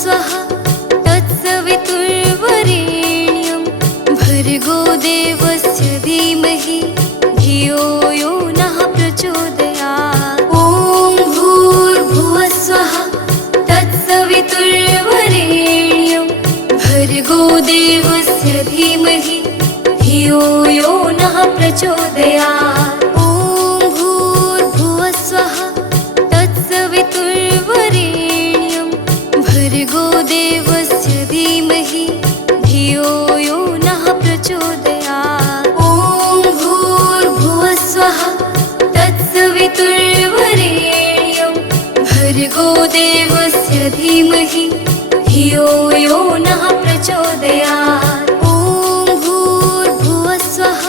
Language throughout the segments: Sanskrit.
स्वः तत्सवितुर्वरेण्यं भर्गो देवस्य धीमहि धियो यो नः प्रचोदयात्। ॐ भूर्भुवः स्वः तत्सवितुर्वरेण्यं भर्गो देवस्य धीमहि धियो यो नः प्रचोदयात्। ॐ भूर्भुवः स्वः तत्सवितुर्वरेण्यं भर्गो देवस्य धीमहि धियो यो नः प्रचोदयात्। ॐ भूर्भुवः स्वः तत्सवितुर्वरेण्यं भर्गो देवस्य धीमहि धियो यो नः प्रचोदयात्। ॐ भूर्भुवः स्वः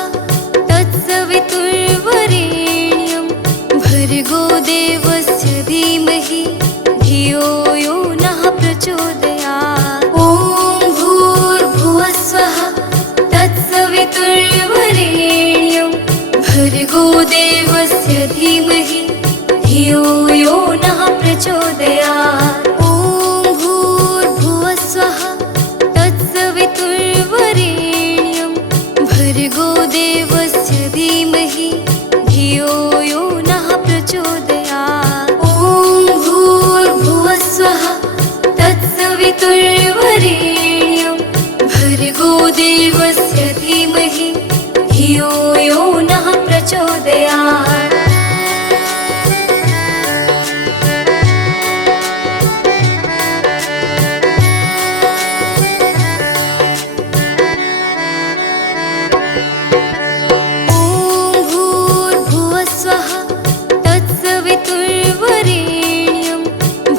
तत्सवितुर्वरेण्यं भर्गो देवस्य धीमहि धियो यो नः प्रचोदयात्। ॐ भूर्भुवः स्वः तत्सवितुर्वरेण्यं भर्गो देवस्य धीमहि धियो यो नः प्रचोदयात्। ॐ भूर्भुवः स्वः तत्सवितुर्वरेण्यं भर्गो देवस्य धीमहि धियो यो नः प्रचोदयात्। ॐ भूर्भुवः स्वः तत्सवितुर्वरेण्यं भर्गो देवस्य धीमहि धियो यो नः प्रचोदयात्।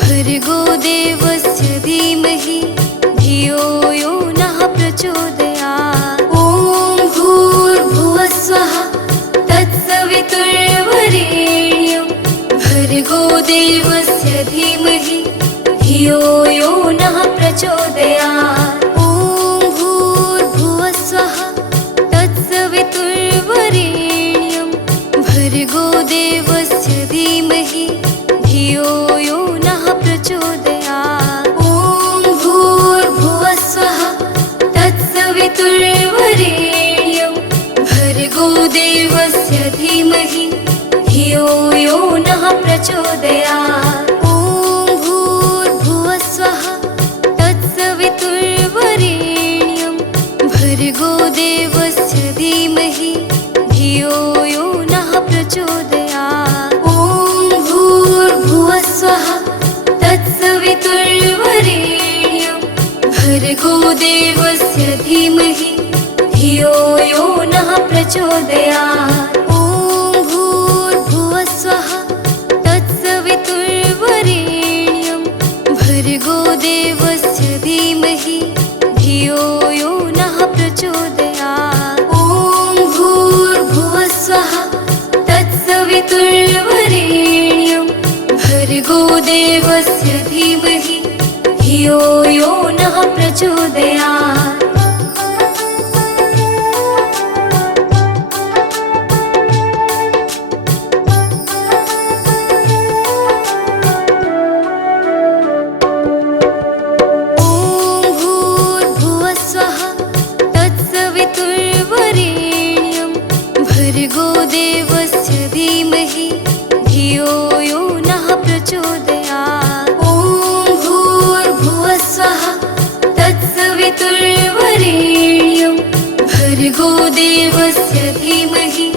भर्गो देवस्य धीमहि धियो यो नः प्रचोदयात्। ॐ भूर्भुवः स्वः तत्सवितुर्वरेण्यं भर्गो देवस्य धीमहि धियो यो नः प्रचोदयात्। ॐ भूर्भुवः स्वः तत्सवितुर्वरेण्यं भर्गो देवस्य धीमहि धियो यो नः प्रचोदयात्। ॐ भूर्भुवः स्वः तत्सवितुर्वरेण्यं भर्गो देवस्य धीमहि धियो यो नः प्रचोदयात्। ॐ भूर्भुवः स्वः तत्सवितुर्वरेण्यं भर्गो देवस्य धीमहि धियो यो नः प्रचोदयात्। ॐ भूर्भुवः स्वः तत्सवितुर्वरेण्यं भर्गो देवस्य धीमहि धियो यो नः प्रचोदयात्। ॐ भूर्भुवः स्वः तत्सवितुर्वरेण्यं भर्गो देवस्य धीमहि धियो यो नः प्रचोदयात्। ॐ भूर्भुवः स्वः तत्सवितुर्वरेण्यं भर्गो देवस्य धीमहि धियो यो नः प्रचोदयात्। ॐ भूर्भुवः स्वः तत्सवितुर्वरेण्यं भर्गो देवस्य धीमहि धियो यो नः प्रचोदयात्। ॐ भूर्भुवः स्वः तत्सवितुर्वरेण्यं भर्गो देवस्य धीमहि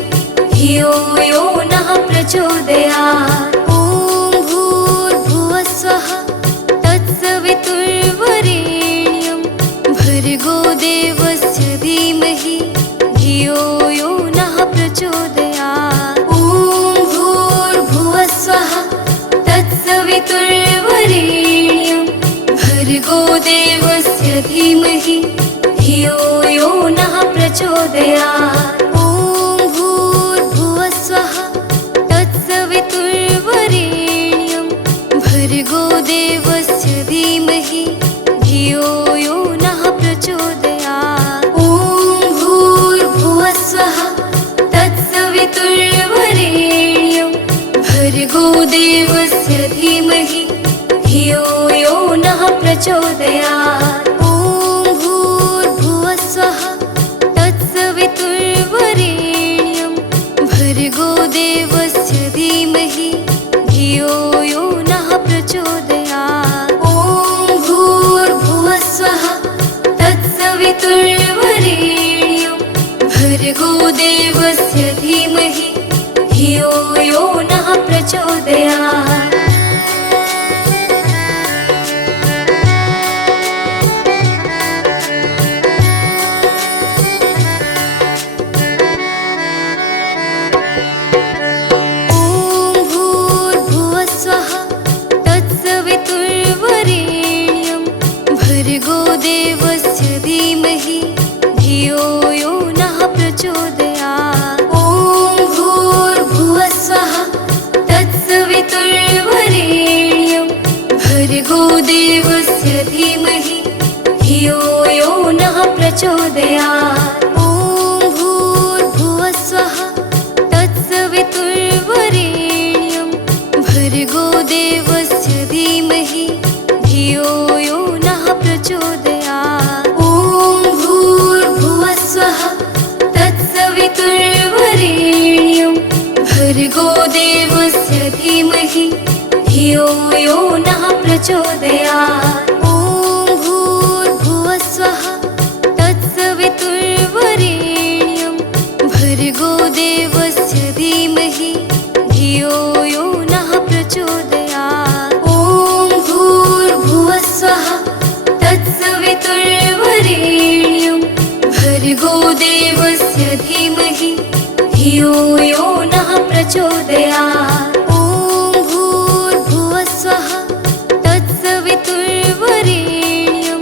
धियो यो नः प्रचोदयात्। ॐ भूर्भुवः स्वः तत्सवितुर्वरेण्यं भर्गो देवस्य धीमहि धियो यो नः प्रचोदयात्। ॐ भूर्भुवः स्वः तत्सवितुर्वरेण्यं भर्गो देवस्य धीमहि धियो यो नः प्रचोदयात्। ॐ भूर्भुवः स्वः तत्सवितुर्वरेण्यं भर्गो देवस्य धीमहि धियो यो नः प्रचोदयात्। ॐ भूर्भुवः स्वः तत्सवितुर्वरेण्यं भर्गो देवस्य धीमहि धियो यो नः प्रचोदयात्। प्रचोदयात्। ॐ भूर्भुवस्सुवः तत्सवितुर्वरेण्यं भर्गो देवस्य धीमहि धियो यो नः प्रचोदयात्। ॐ भूर्भुवस्सुवः तत्सवितुर्वरेण्यं भर्गो देवस्य धीमहि धियो यो नः प्रचोदयात्। भर्गो देवस्य धीमहि धियो यो नः प्रचोदयात्। ॐ भूर्भुवस्सुवः तत्सवितुर्वरेण्यं भर्गो देवस्य धीमहि धियो यो नः प्रचोदयात्। ॐ भूर्भुवस्सुवः तत्सवितुर्वरेण्यं भर्गो देवस्य धीमहि धियो यो नः प्रचोदयात्। ॐ भूर्भुवस्सुवः तत्सवितुर्वरेण्यं भर्गो देवस्य धीमहि धियो यो नः प्रचोदयात्। ॐ भूर्भुवस्सुवः तत्सवितुर्वरेण्यं भर्गो देवस्य धीमहि धियो यो नः प्रचोदयात्। ॐ भूर्भुवस्सुवः तत्सवितुर्वरेण्यं भर्गो देवस्य धीमहि धियो यो नः प्रचोदयात्। ॐ भूर्भुवस्सुवः तत्सवितुर्वरेण्यं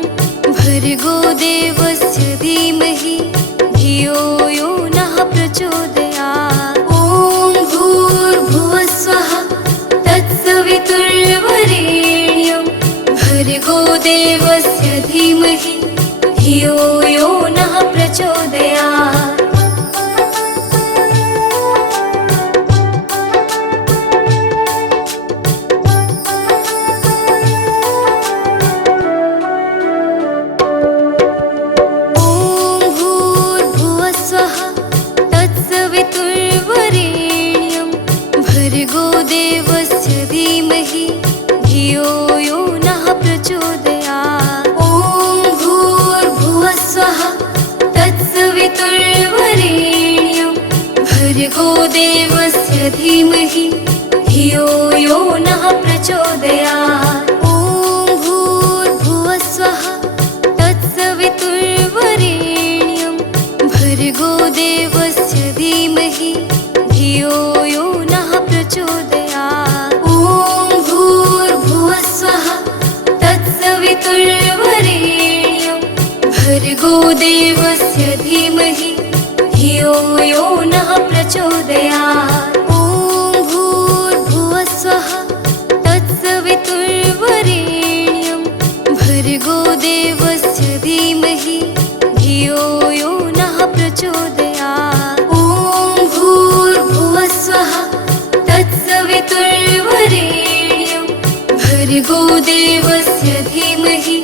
भर्गो देवस्य धीमहि धियो यो नः प्रचोदयात्। ॐ भूर्भुवस्सुवः तत्सवितुर्वरेण्यं भर्गो देवस्य धीमहि धियो यो नः प्रचोदयात्। ॐ भूर्भुवस्सुवः तत्सवितुर्वरेण्यं भर्गो देवस्य धीमहि धियो यो नः प्रचोदयात्। ॐ भूर्भुवस्सुवः तत्सवितुर्वरेण्यं भर्गो देवस्य धीमहि धियो यो नः प्रचोदयात्। ॐ भूर्भुवस्सुवः तत्सवितुर्वरेण्यं भर्गो देवस्य धीमहि धियो यो नः प्रचोदयात्। ॐ भूर्भुवस्सुवः तत्सवितुर्वरेण्यं भर्गो देवस्य धीमहि धियो यो नः प्रचोदयात्। ॐ भूर्भुवस्सुवः तत्सवितुर्वरेण्यं भर्गो देवस्य धीमहि धियो यो नः प्रचोदयात्। ॐ भूर्भुवस्सुवः तत्सवितुर्वरेण्यं भर्गो देवस्य धीमहि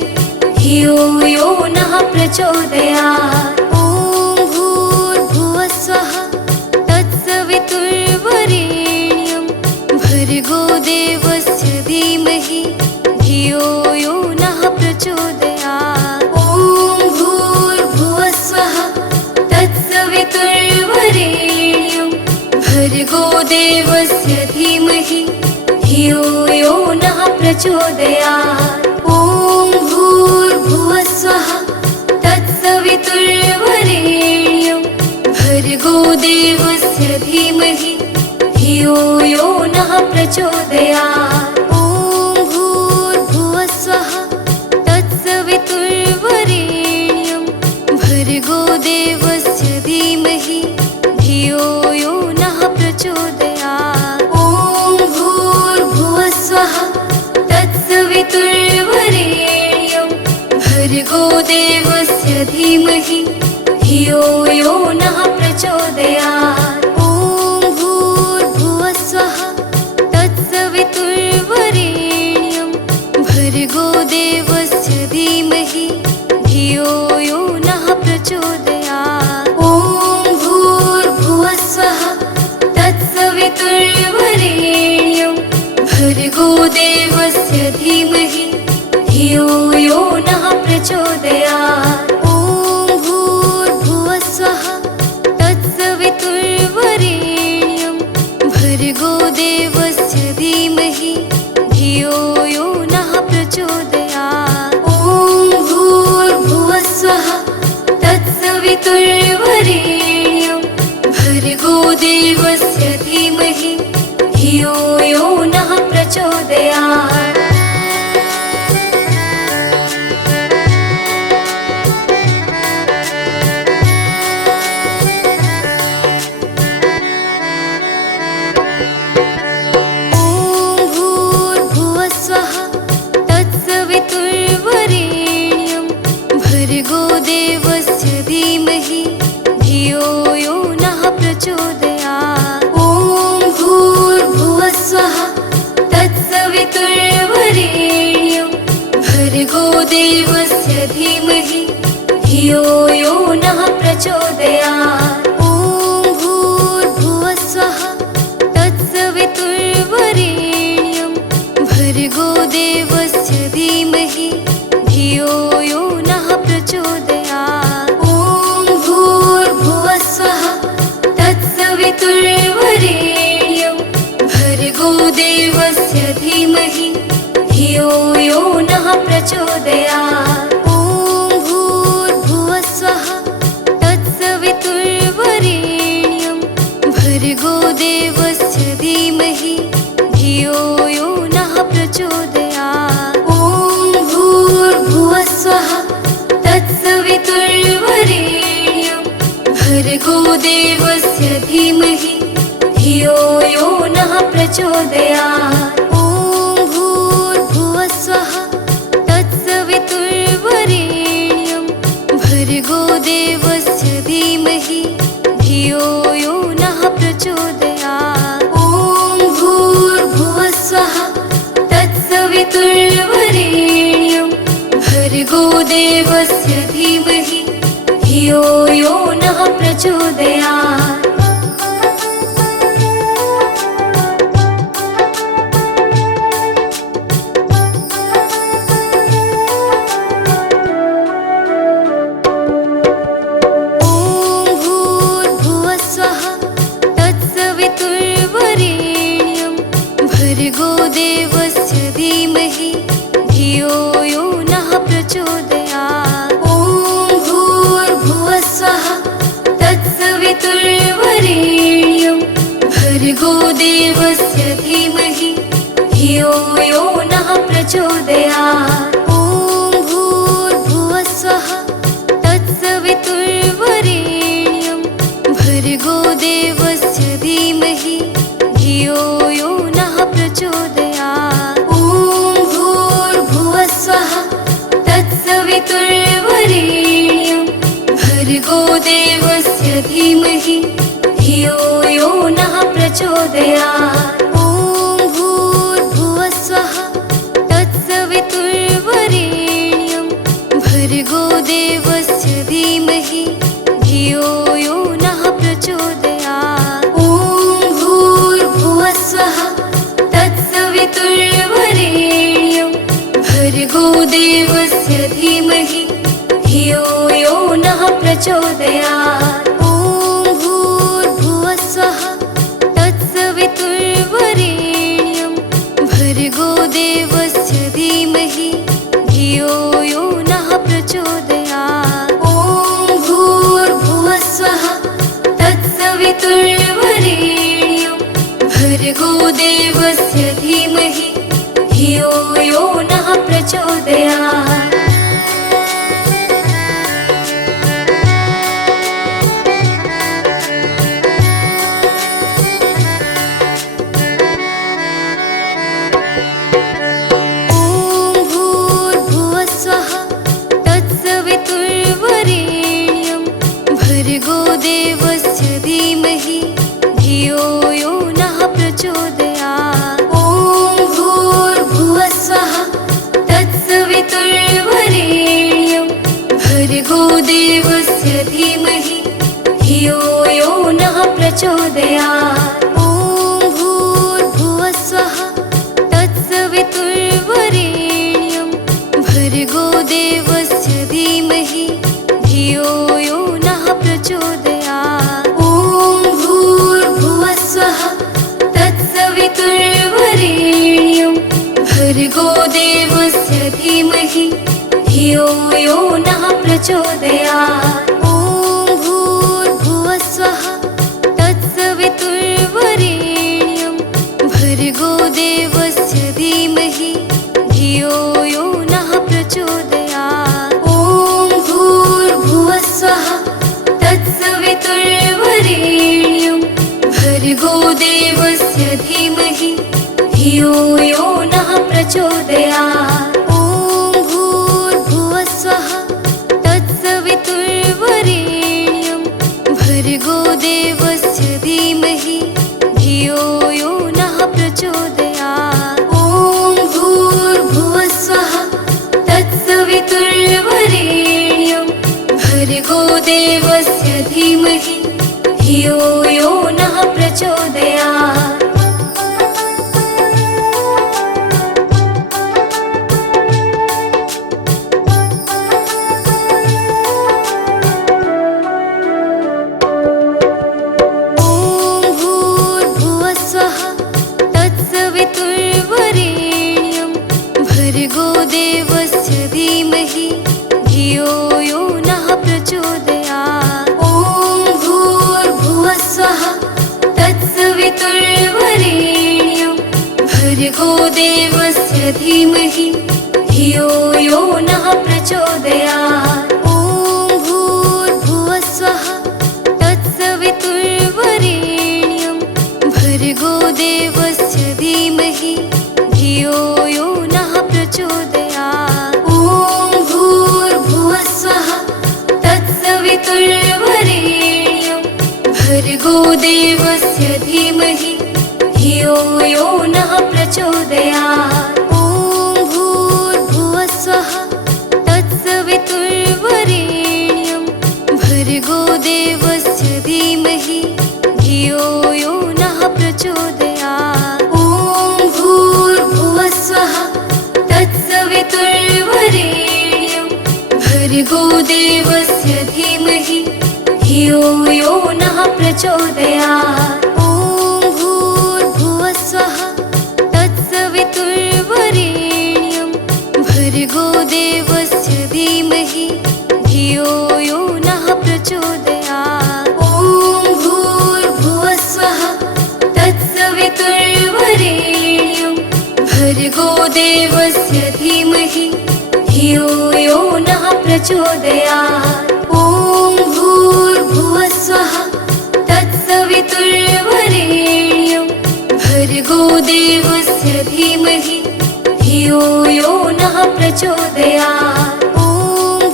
धियो यो नः प्रचोदयात्। ॐ भूर्भुवस्सुवः तत्सवितुर्वरेण्यं भर्गो देवस्य धीमहि धियो यो नः प्रचोदयात्। ॐ भूर्भुवस्सुवः तत्सवितुर्वरेण्यं भर्गो देवस्य धीमहि धियो यो नः प्रचोदयात्। ॐ भूर्भुवस्सुवः तत्सवितुर्वरेण्यं भर्गो देवस्य धीमहि धियो यो नः प्रचोदयात्। ॐ भूर्भुवस्सुवः तत्सवितुर्वरेण्यं भर्गो देवस्य धीमहि धियो यो नः प्रचोदयात्। ॐ भूर्भुवस्सुवः तत्सवितुर्वरेण्यं भर्गो देवस्य धीमहि धियो यो नः प्रचोदयात्। ॐ भूर्भुवस्सुवः तत्सवितुर्वरेण्यं भर्गो देवस्य देवस्य धीमहि धियो यो नः प्रचोदयात्। ॐ भूर्भुवस्वः तत्सवितुर्वरेण्यं भर्गो देवस्य धीमहि धियो यो नः प्रचोदयात्। भर्गो देवस्य धीमहि धियो यो नः प्रचोदयात्। ॐ भूर्भुवस्वः तत्सवितुर्वरेण्यं भर्गो देवस्य धीमहि धियो यो नः प्रचोदयात्। ॐ भूर्भुवस्वः तत्सवितुर्वरेण्यं भर्गो देवस्य धीमहि धियो यो नः प्रचोदयात्। ॐ भूर्भुवस्वः तत्सवितुर्वरेण्यं भर्गो देवस्य धीमहि धियो यो नः प्रचोदयात्। ॐ भूर्भुवस्वः तत्सवितुर्वरेण्यं भर्गो देवस्य धीमहि धियो यो नः प्रचोदयात्। ॐ भूर्भुवस्वः तत्सवितुर्वरेण्यं भर्गो देवस्य धीमहि धियो यो नः प्रचोदयात्। ॐ भूर्भुवस्वः तत्सवितुर्वरेण्यं भर्गो देवस्य धीमहि धियो यो नः प्रचोदयात्। ॐ भूर्भुवस्वः तत्सवितुर्वरेण्यं भर्गो देवस्य धीमहि धियो यो नः प्रचोदयात्। भर्गो देवस्य धीमहि धियो यो नः प्रचोदयात्। ॐ भूर्भुवस्वः तत्सवितुर्वरेण्यं भर्गो देवस्य धीमहि धियो यो नः प्रचोदयात्। ॐ भूर्भुवस्वः तत्सवितुर्वरेण्यं भर्गो देवस्य धीमहि धियो यो नः प्रचोदयात्। ॐ भूर्भुवस्वः तत्सवितुर्वरेण्यं भर्गो देवस्य धीमहि धियो यो नः प्रचोदयात्। ॐ भूर्भुवस्वः तत्सवितुर्वरेण्यं भर्गो देवस्य धीमहि धियो यो नः प्रचोदयात्। ॐ भूर्भुवस्वः तत्सवितुर्वरेण्यं भर्गो देवस्य धीमहि धियो यो नः प्रचोदयात्। ॐ भूर्भुवस्वः तत्सवितुर्वरेण्यं भर्गो देवस्य धीमहि धियो यो नः प्रचोदयात्। ॐ भूर्भुवस्वः तत्सवितुर्वरेण्यं भर्गो देवस्य धीमहि धियो यो नः प्रचोदयात्। भर्गो देवस्य धीमहि धियो यो नः प्रचोदयात्। ॐ भूर्भुवस्वः भर्गो देवस्य धीमहि धियो यो नः प्रचोदयात्। ॐ भूर्भुवः स्वः तत्सवितुर्वरेण्यं भर्गो देवस्य धीमहि धियो यो नः प्रचोदयात्। ॐ भूर्भुवः स्वः तत्सवितुर्वरेण्यं भर्गो देवस्य धीमहि धियो यो नः प्रचोदयात्। ॐ भूर्भुवः स्वः तत्सवितुर्वरेण्यं भर्गो देवस्य धीमहि धियो यो नः प्रचोदयात्। ॐ भूर्भुवः स्वः तत्सवितुर्वरेण्यं भर्गो देवस्य धीमहि धियो यो नः प्रचोदयात्। भर्गो देवस्य धीमहि धियो यो नः प्रचोदयात्। ॐ भूर्भुवः स्वः तत्सवितुर्वरेण्यं भर्गो देवस्य धीमहि धियो यो नः प्रचोदयात्। ॐ भूर्भुवः स्वः तत्सवितुर्वरेण्यं भर्गो देवस्य धीमहि धियो यो नः प्रचोदयात्। ॐ भूर्भुवः स्वः तत्सवितुर्वरेण्यं भर्गो देवस्य धीमहि धियो यो नः प्रचोदयात्। ॐ भूर्भुवः स्वः तत्सवितुर्वरेण्यं भर्गो देवस्य धीमहि धियो यो नः प्रचोदयात्। ॐ भूर्भुवः स्वः तत्सवितुर्वरेण्यं भर्गो देवस्य धीमहि धियो यो नः प्रचोदयात्। ॐ भूर्भुवः स्वः तत्सवितुर्वरेण्यं भर्गो देवस्य धीमहि धियो यो नः प्रचोदयात्। ॐ भूर्भुवः स्वः तत्सवितुर्वरेण्यं भर्गो देवस्य धीमहि धियो यो नः प्रचोदयात्। ॐ भूर्भुवः स्वः तत्सवितुर्वरेण्यं भर्गो देवस्य धीमहि धियो यो नः प्रचोदयात्। ॐ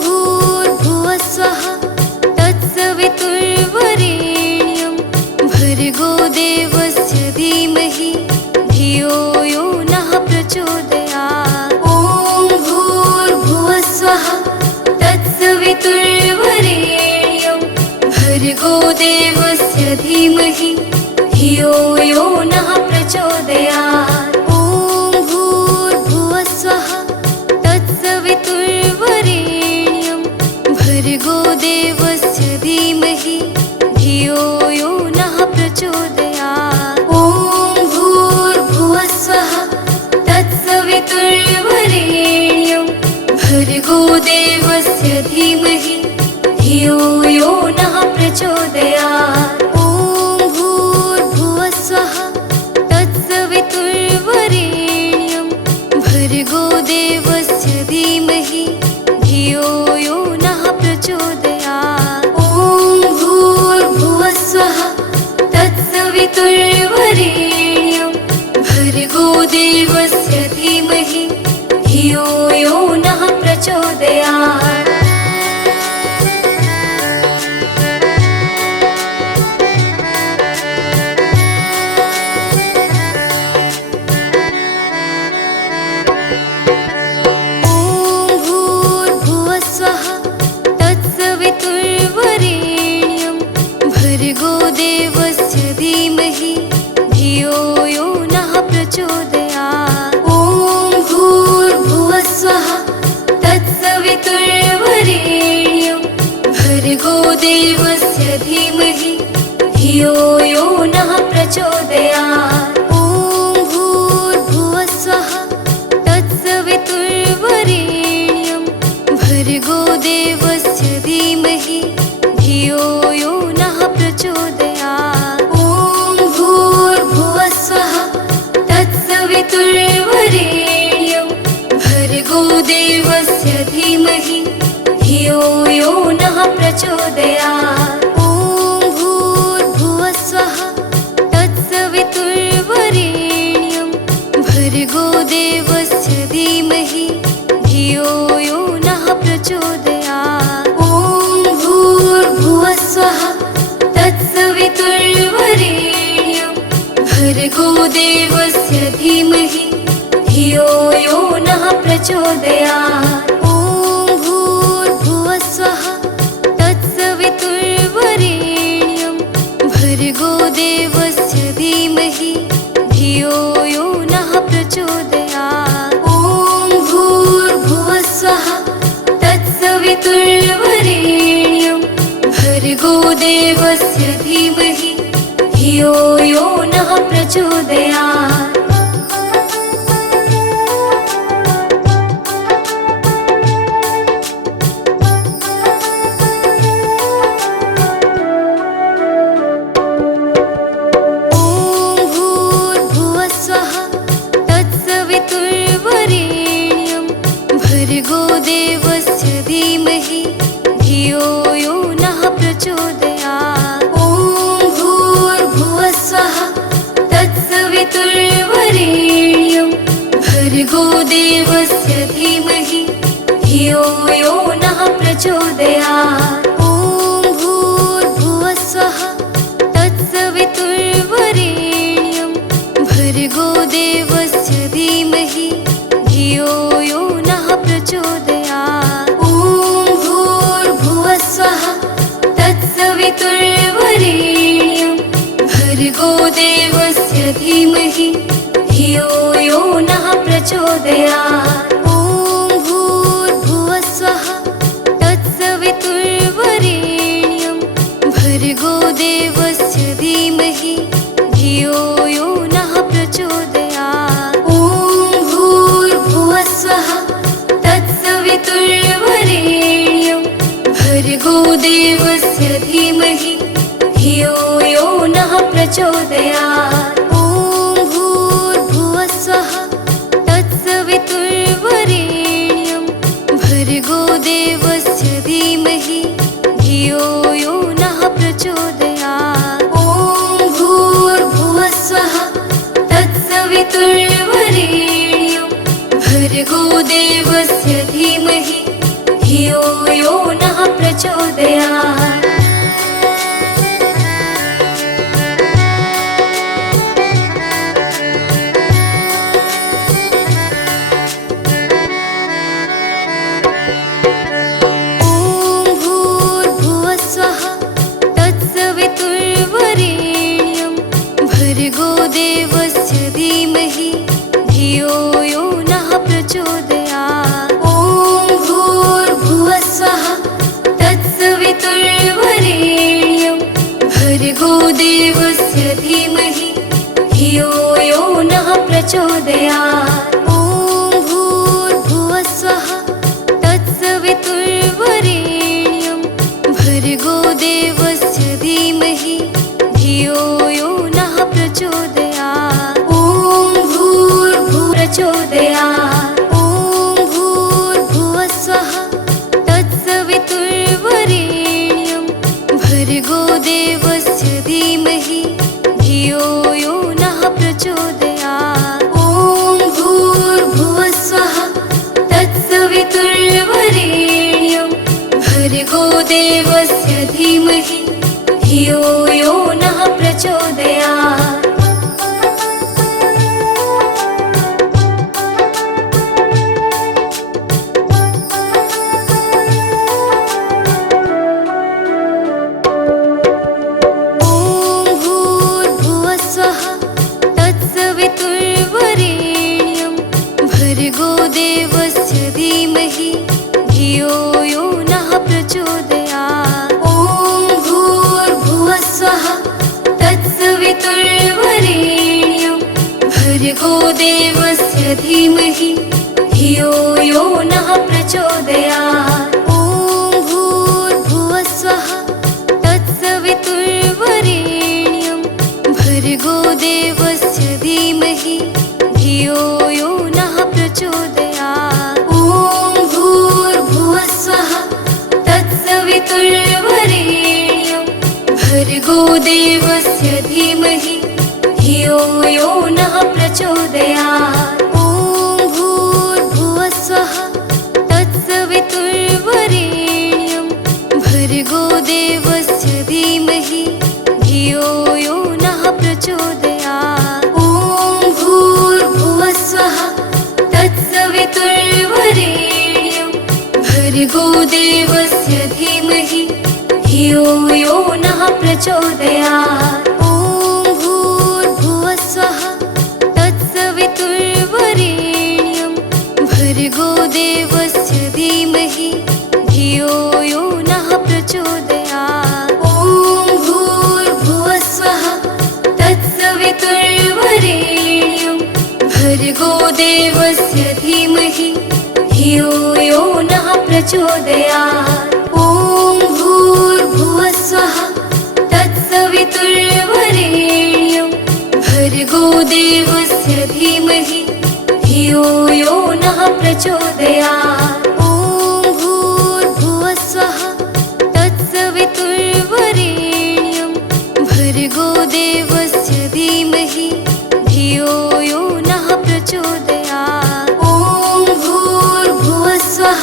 भूर्भुवः स्वः तत्सवितुर्वरेण्यं भर्गो देवस्य धीमहि धियो यो नः प्रचोदयात्। ॐ भूर्भुवः स्वः तत्सवितुर्वरेण्यं भर्गो देवस्य धीमहि धियो यो नः प्रचोदयात्। ॐ भूर्भुवः स्वः तत्सवितुर्वरेण्यं भर्गो देवस्य धीमहि धियो यो नः प्रचोदयात्। ॐ भूर्भुवः स्वः तत्सवितुर्वरेण्यं भर्गो देवस्य धीमहि धियो यो नः प्रचोदयात्। ॐ भूर्भुवः स्वः तत्सवितुर्वरेण्यं भर्गो देवस्य धीमहि धियो यो नः प्रचोदयात्। ॐ भूर्भुवः स्वः तत्सवितुर्वरेण्यं भर्गो देवस्य धीमहि धियो यो नः प्रचोदयात्। भर्गो देवस्य धीमहि धियो यो नः प्रचोदयात्। ॐ भूर्भुवः स्वः तत्सवितुर्वरेण्यं भर्गो देवस्य धीमहि धियो यो नः प्रचोदयात्। ॐ भूर्भुवः स्वः तत्सवितुर्वरेण्यं वरेण्यं भर्गो देवस्य धीमहि धियो यो नः प्रचोदयात्। ॐ भूर्भुवः स्वः तत्सवितुर्वरेण्यं भर्गो देवस्य धीमहि धियो यो नः प्रचोदयात्। ॐ भूर्भुवः स्वः तत्सवितुर्वरेण्यं भर्गो देवस्य धीमहि धियो यो नः प्रचोदयात्। ॐ भूर्भुवः स्वः तत्सवितुर्वरेण्यं भर्गो देवस्य धीमहि धियो यो नः प्रचोदयात्। ॐ भूर्भुवः स्वः तत्सवितुर्वरेण्यं भर्गो देवस्य धीमहि धियो यो नः प्रचोदयात्। भर्गो देवस्य धीमहि धियो यो नः प्रचोदयात्। ॐ भूर्भुवः स्वः तत्सवितुर्वरेण्यं भर्गो देवस्य धीमहि धियो यो नः प्रचोदयात्। ॐ भूर्भुवः स्वः तत्सवितुर्वरेण्यं भर्गो देवस्य धीमहि धियो यो नः प्रचोदयात्। ॐ भूर्भुवः स्वः तत्सवितुर्वरेण्यं भर्गो देवस्य धीमहि धियो यो नः प्रचोदयात्। ॐ भूर्भुवः स्वः तत्सवितुर्वरेण्यं भर्गो देवस्य धीमहि धियो यो नः प्रचोदयात्। ॐ भूर्भुवः स्वः तत्सवितुर्वरेण्यं भर्गो देवस्य धीमहि धियो यो नः प्रचोदयात्। ॐ भूर्भुवः स्वः तत्सवितुर्वरेण्यं भर्गो देवस्य धीमहि धियो यो नः प्रचोदयात्। ॐ भूर्भुवः स्वः तत्सवितुर्वरेण्यं भर्गो देवस्य धीमहि धियो यो नः प्रचोदयात्। ॐ भूर्भुवः स्वः तत्सवितुर्वरेण्यं भर्गो देवस्य धीमहि धियो यो नः प्रचोदयात्। ॐ भूर्भुवः स्वः तत्सवितुर्वरेण्यं भर्गो देवस्य धीमहि धियो यो नः प्रचोदयात्। ॐ भूर्भुवः स्वः तत्सवितुर्वरेण्यं भर्गो देवस्य धीमहि धियो यो नः प्रचोदयात्। ॐ प्रचोदयात्। ॐ भूर्भुवः स्वः तत्सवितुर्वरेण्यं भर्गो देवस्य धीमहि धियो यो नः प्रचोदयात्। ॐ भूर्भुवः स्वः तत्सवितुर्वरेण्यं भर्गो देवस्य धीमहि धियो यो नः प्रचोदयात्। भर्गो देवस्य धीमहि धियो यो नः प्रचोदयात्। ॐ भूर्भुवः स्वः तत्सवितुर्वरेण्यं भर्गो देवस्य धीमहि धियो यो नः प्रचोदयात्। ॐ भूर्भुवः स्वः तत्सवितुर्वरेण्यं भर्गो देवस्य धीमहि धियो यो नः भर्गो देवस्य धीमहि धियो यो नः प्रचोदयात्। ॐ भूर्भुवस्सुवः तत्सवितुर्वरेण्यं भर्गो देवस्य धीमहि धियो यो नः प्रचोदयात्। ॐ भूर्भुवस्सुवः तत्सवितुर्वरेण्यं भर्गो देवस्य धीमहि धियो यो नः प्रचोदयात्। ॐ भूर्भुवस्सुवः तत्सवितुर्वरेण्यं भर्गो देवस्य धीमहि धियो यो नः प्रचोदयात्। ॐ भूर्भुवस्सुवः तत्सवितुर्वरेण्यं भर्गो देवस्य धीमहि धियो यो नः प्रचोदयात्। ॐ भूर्भुवस्सुवः तत्सवितुर्वरेण्यं भर्गो देवस्य धीमहि धियो यो नः प्रचोदयात्। ॐ भूर्भुवस्सुवः तत्सवितुर्वरेण्यं भर्गो देवस्य धीमहि धियो यो नः प्रचोदयात्। ॐ भूर्भुवस्सुवः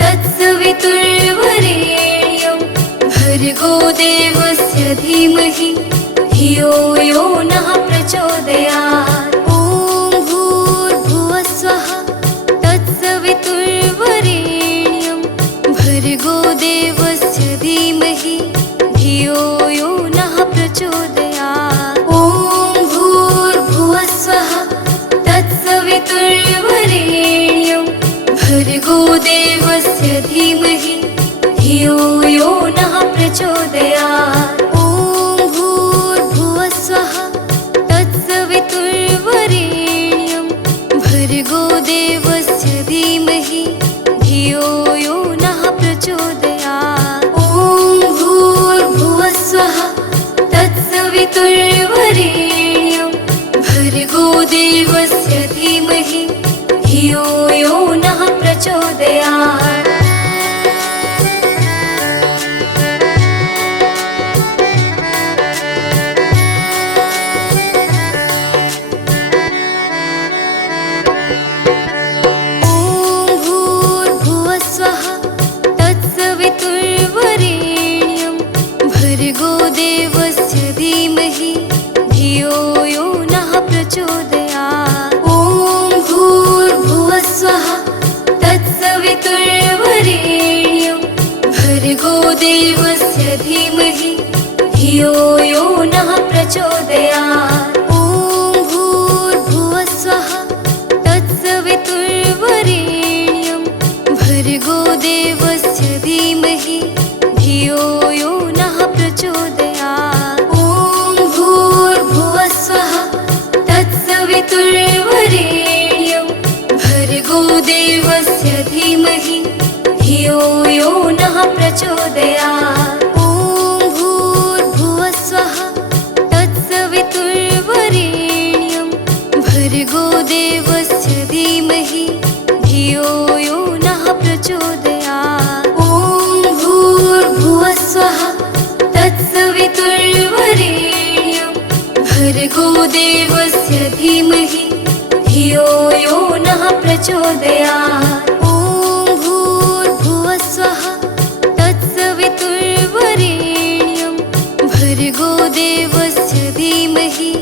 तत्सवितुर्वरेण्यं भर्गो देवस्य धीमहि धियो यो नः प्रचोदयात्। ॐ भूर्भुवस्सुवः तत्सवितुर्वरेण्यं भर्गो देवस्य धीमहि धियो यो नः प्रचोदयात्। ॐ भूर्भुवस्सुवः तत्सवितुर्वरेण्यं भर्गो देवस्य धीमहि धियो यो नः प्रचोदयात्। ॐ भूर्भुवस्सुवः तत्सवितुर्वरेण्यं भर्गो देवस्य धीमहि धियो यो नः प्रचोदयात्। ॐ भूर्भुवस्सुवः तत्सवितुर्वरेण्यं भर्गो देवस्य धीमहि धियो यो नः प्रचोदयात्। भर्गो देवस्य धीमहि धियो यो नः प्रचोदयात्। ॐ भूर्भुवस्सुवः तत्सवितुर्वरेण्यं भर्गो देवस्य धीमहि धियो यो नः प्रचोदयात्। ॐ भूर्भुवस्सुवः तत्सवितुर्वरेण्यं भर्गो देवस्य धीमहि धियो यो नः प्रचोदयात्। ॐ भूर्भुवस्सुवः तत्सवितुर्वरेण्यं भर्गो देवस्य धीमहि धियो यो नः प्रचोदयात्। ॐ भूर्भुवस्सुवः तत्सवितुर्वरेण्यं भर्गो देवस्य धीमहि धियो यो नः प्रचोदयात्। ॐ भूर्भुवस्सुवः तत्सवितुर्वरेण्यं भर्गो देवस्य धीमहि धियो यो नः प्रचोदयात्। ॐ भूर्भुवस्सुवः तत्सवितुर्वरेण्यं भर्गो देवस्य धीमहि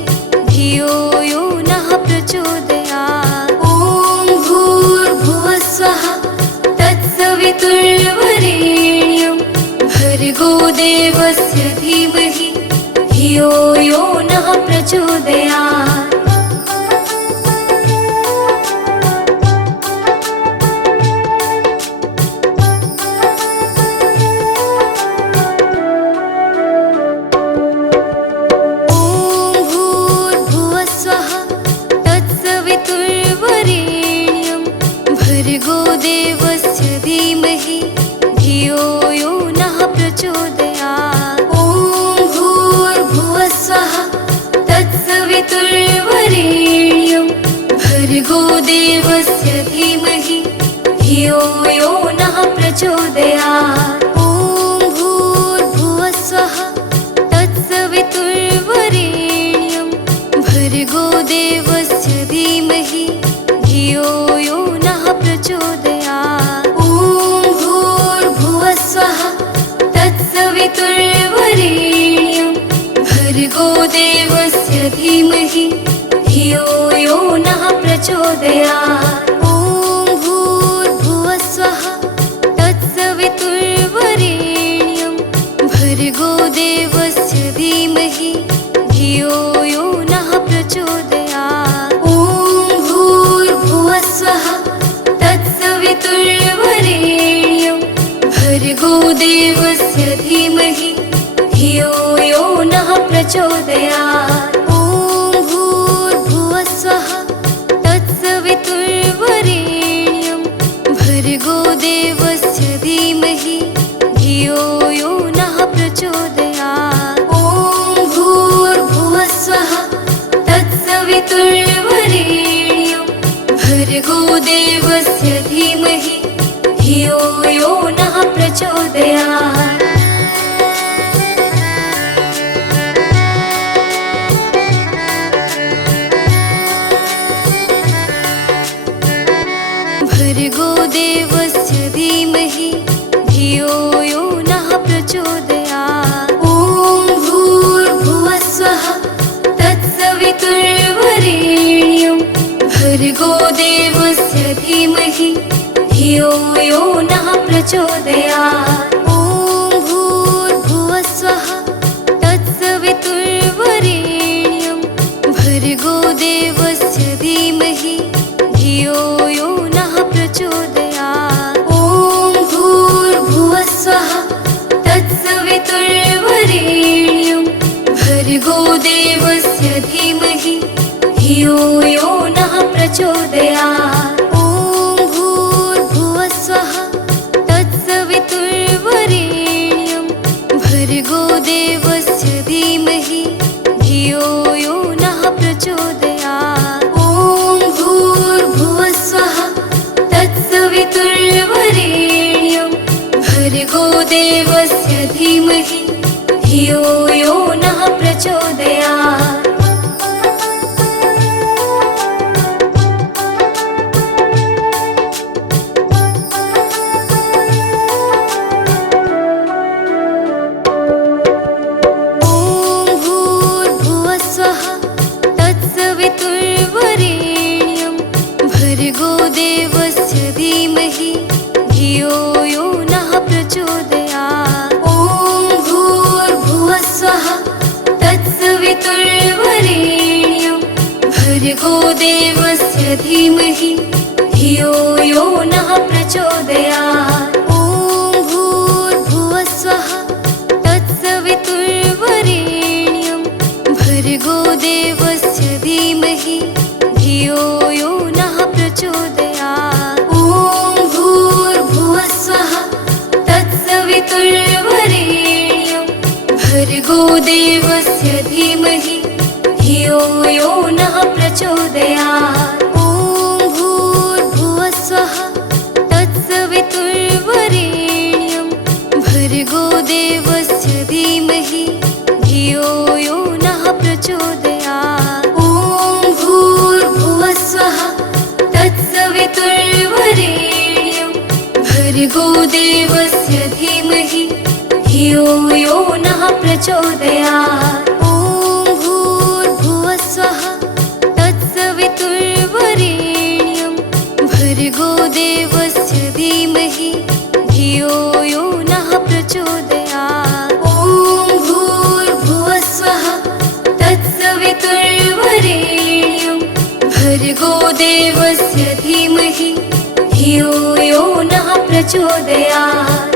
धियो यो नः प्रचोदयात्। ॐ भूर्भुवस्सुवः तत्सवितुर्वरेण्यं भर्गो देवस्य धीमहि धियो यो नः प्रचोदयात्। भर्गो देवस्य धीमहि धियो यो नः प्रचोदयात्। ॐ भूर्भुवस्सुवः तत्सवितुर्वरेण्यं भर्गो देवस्य धीमहि धियो यो नः प्रचोदयात्। ॐ भूर्भुवस्सुवः तत्सवितुर्वरेण्यं धीमहि धियो यो नः प्रचोदयात्। ॐ भूर्भुवस्वः तत्सवितुर्वरेण्यं भर्गो देवस्य धीमहि धियो यो नः प्रचोदयात्। ॐ भूर्भुवस्वः तत्सवितुर्वरेण्यं भर्गो देवस्य धीमहि धियो यो नः प्रचोदयात्। ॐ भूर्भुवस्वः तत्सवितुर्वरेण्यं भर्गो देवस्य धीमहि धियो यो नः प्रचोदयात्। ॐ भूर्भुवस्वः तत्सवितुर्वरेण्यं भर्गो देवस्य धीमहि धियो यो नः प्रचोदयात्। भर्गो देवस्य धीमहि धियो यो नः प्रचोदयात्। ॐ भूर्भुवस्वः तत्सवितुर्वरेण्यं भर्गो देवस्य धीमहि धियो यो नः प्रचोदयात्। ॐ भूर्भुवस्वः तत्सवितुर्वरेण्यं भर्गो देवस्य धीमहि धियो यो नः प्रचोदयात्। ॐ भूर्भुवस्वः तत्सवितुर्वरेण्यं भर्गो देवस्य धीमहि धियो यो नः प्रचोदयात्। ॐ भूर्भुवस्वः तत्सवितुर्वरेण्यं भर्गो देवस्य धीमहि धियो यो नः प्रचोदयात्। ॐ भूर्भुवस्वः तत्सवितुर्वरेण्यं भर्गो देवस्य धीमहि धियो यो नः प्रचोदयात्। ॐ भूर्भुवस्वः तत्सवितुर्वरेण्यं भर्गो देवस्य धीमहि धियो यो नः प्रचोदयात्। ॐ भूर्भुवस्वः तत्सवितुर्वरेण्यं भर्गो देवस्य धीमहि धियो यो नः प्रचोदयात्। ॐ भूर्भुवस्वः तत्सवितुर्वरेण्यं भर्गो देवस्य धीमहि धियो यो नः प्रचोदयात्। ॐ भूर्भुवस्वः तत्सवितुर्वरेण्यं भर्गो देवस्य धीमहि धियो यो नः प्रचोदयात्। ॐ भूर्भुवस्वः तत्सवितुर्वरेण्यं भर्गो देवस्य धीमहि धियो यो नः प्रचोदयात्। ॐ भूर्भुवस्वः तत्सवितुर्वरेण्यं भर्गो देवस्य धीमहि धियो यो नः प्रचोदयात्। ॐ भूर्भुवस्वः तत्सवितुर्वरेण्यं भर्गो देवस्य धीमहि धियो यो नः प्रचोदयात्। ॐ भूर्भुवस्वः तत्सवितुर्वरेण्यं भर्गो देवस्य धीमहि धियो यो नः प्रचोदयात्।